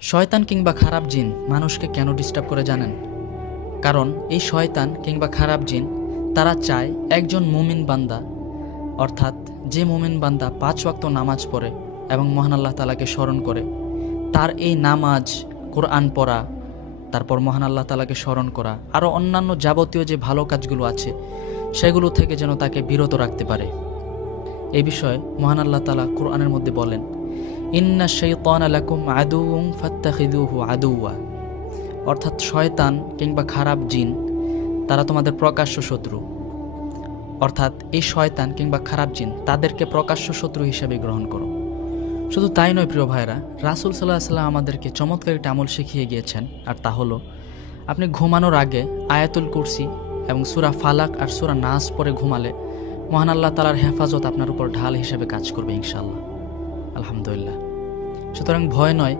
শয়তান কিংবা খারাপ জিন মানুষকে কেন ডিস্টার্ব করে জানেন? কারণ এই শয়তান কিংবা খারাপ জিন তারা চায় একজন মুমিন বান্দা, অর্থাৎ যে মুমিন বান্দা 5 ওয়াক্ত নামাজ পড়ে এবং মহান আল্লাহ তাআলাকে স্মরণ করে, তার এই নামাজ, কোরআন পড়া, তারপর মহান আল্লাহ তাআলাকে স্মরণ করা, আরও অন্যান্য যাবতীয় যে ভালো কাজগুলো আছে সেগুলো থেকে যেন তাকে বিরত রাখতে পারে। এই বিষয়ে মহান আল্লাহ তাআলা কোরআনের মধ্যে বলেন, ইন্না শাইতানা লাকুম আদুউন ফাত্তাখিযুহু আদুওয়া, অর্থাৎ শয়তান কিংবা খারাপ জিন তারা তোমাদের প্রকাশ্য শত্রু। অর্থাৎ এই শয়তান কিংবা খারাপ জিন তাদেরকে প্রকাশ্য শত্রু হিসেবে গ্রহণ করো। শুধু তাই নয় প্রিয় ভাইরা, রাসূল সাল্লাল্লাহু আলাইহি ওয়াসাল্লাম আমাদেরকে চমৎকার একটা আমল শিখিয়ে গিয়েছেন, আর তা হলো আপনি ঘুমানোর আগে আয়াতুল কুরসি এবং সূরা ফালাক আর সূরা নাস পড়ে ঘুমালে মহান আল্লাহ তাআলার হেফাজত আপনার উপর ঢাল হিসেবে কাজ করবে ইনশাআল্লাহ। আলহামদুলিল্লাহ। সুতরাং ভয় নয়,